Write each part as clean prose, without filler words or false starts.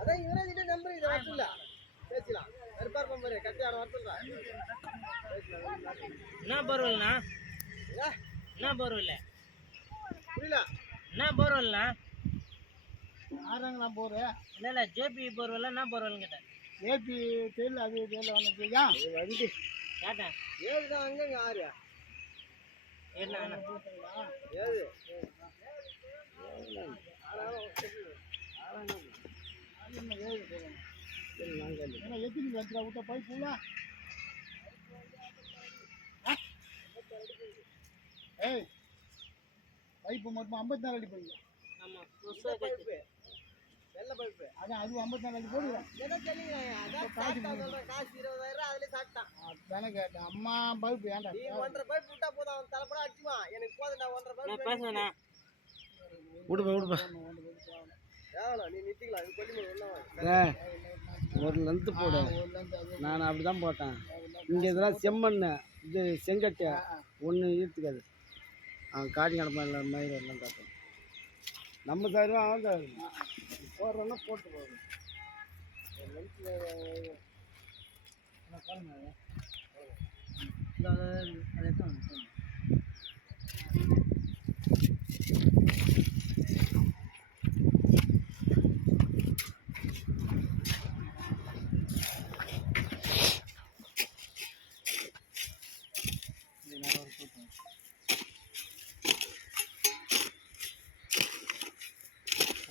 அதான் இவரே நம்பர் இதை வரல பேசலாம் கருப்பார் பம்பரு கட்டியாரம் வரல என்ன போர்வெல்னா என்ன போர்வெல்ல புரியல என்ன போர்வெல்னா ஆறாங்களா போரு இல்ல ஜேபி போர்வெல்ல என்ன போர்வெல்னு கேட்டேன் ஜேபி தெரியல அது தெரியல வந்துருக்கியா வந்து கேட்டேன் ஏழுதான் அங்கங்க ஆறு என்ன ஏழு எத்தனை லட்சம் விட்ட பைப்புல ஏய் பைப்பு மொத்தம் 54 அடி பைப்பு ஆமா பைப்பு வெள்ளை பைப்பு அதான் அது 54 அடி போடுறேன் எதை தெரியல அதான் காசு 20000 அதுல சாப்பிட்டான் அதானே கேட்டேன் அம்மா பைப்பு ஏன்டா நீ 1.5 பைப்பு விட்டா போதும் அவன் தலைப்பட அடிச்சுவான் எனக்கு போதும்டா 1.5 பைப்பு பேசுறேண்ணா விடுப்பா ஏவல நீ நித்திக்கலாம் இது கொல்லிமலை ஒரு லென்த்து போடு நான் அப்படி தான் போட்டேன் இங்கே இதெல்லாம் செம்மண் இது செங்கட்டு ஒன்று ஈர்த்துக்காது அவன் காடி கிடப்பான் மயிர் எல்லாம் காட்டும் நம்ம சாரும் அவன் சார் போடுறோன்னா போட்டு போகணும்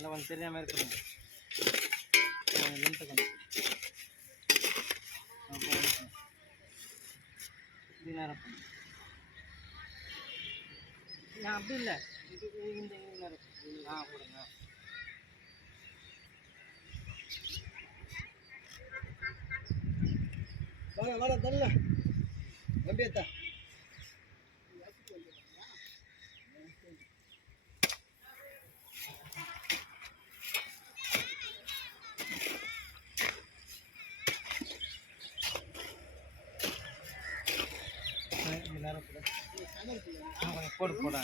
கொஞ்சம் தெரியாமல் இருக்கணும் நேரம் நான் அப்படி இல்லை இது இந்த நேரம் போடுங்க வாடா தரல அப்படியே போடு போடா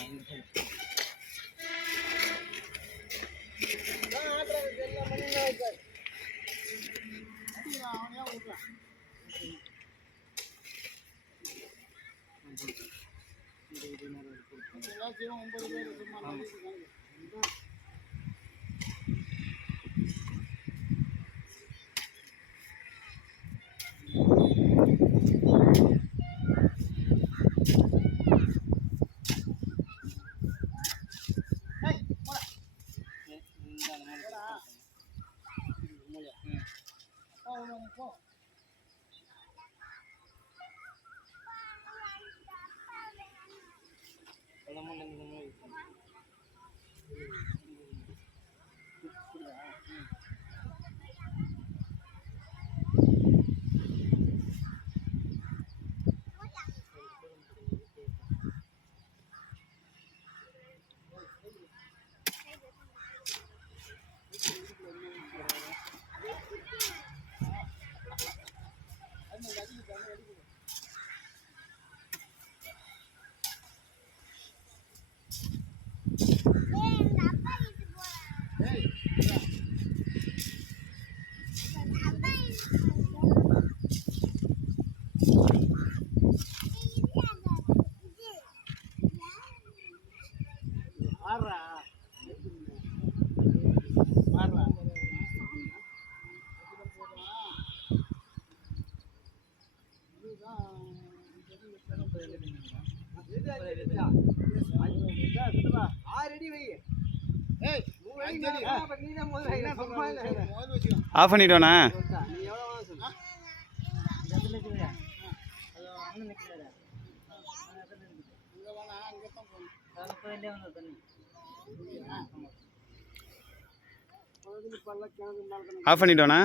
ஆஃப் பண்ணிட்டோண்ணா ஆஃப் பண்ணிட்டோண்ணா